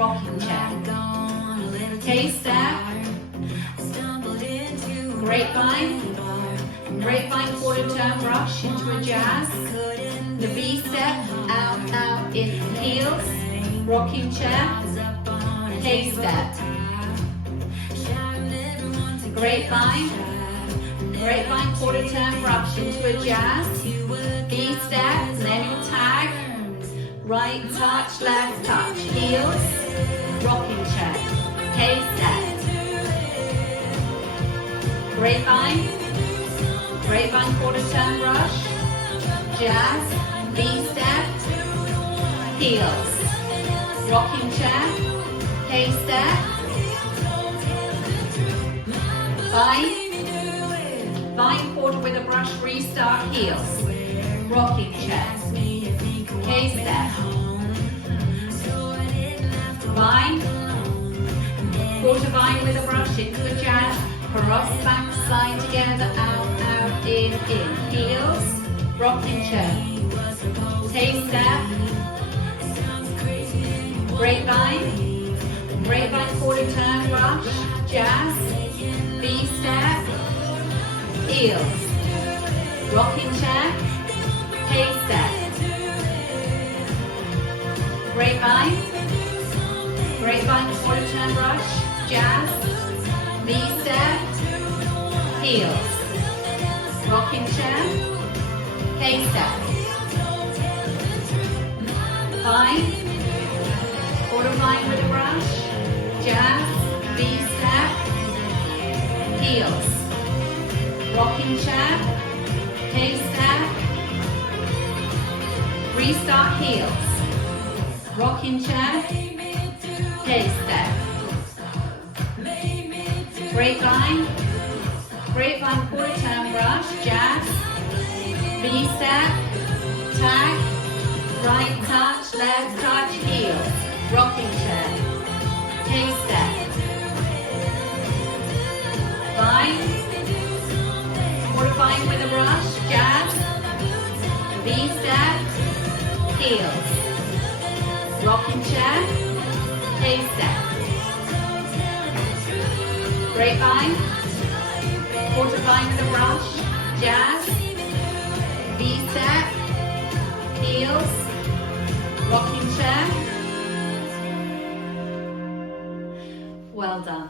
rocking chair. K-step, grapevine, grapevine quarter turn brush into a jazz. The V-step, out, out, in heels, rocking chair, K-step. Grapevine, grapevine quarter turn brush into a jazz. V-step, then you'll tag. Right touch, left touch, heels, rocking chair, K-step. Grapevine, grapevine quarter turn brush, jazz, V-step, heels, rocking chair, K-step. Vine quarter with a brush, restart, heels, rocking chair, K-step. Vine, quarter vine with a brush into a jazz, cross back, slide together, out, out, in, heels, rocking chair, K-step. Grapevine, grapevine quarter turn brush, jazz, V-step, heels, rocking chair, K-step. Grapevine, grapevine quarter turn brush, jazz, V-step, heels, rocking chair, K-step. Vine, quarter vine with a brush, jazz, V-step, heels, rocking chair, K-step. Restart, heels, rocking chair, K-step. Grapevine, grapevine quarter turn brush, jazz, V-step, tag, right touch, left touch, heels, rocking chair, K-step. Vine, quarter vine with a brush, jazz, V-step, heels, rocking chair, K-step. Grapevine, quarter vine with a brush, jazz, V-step, heels, rocking chair. Well done.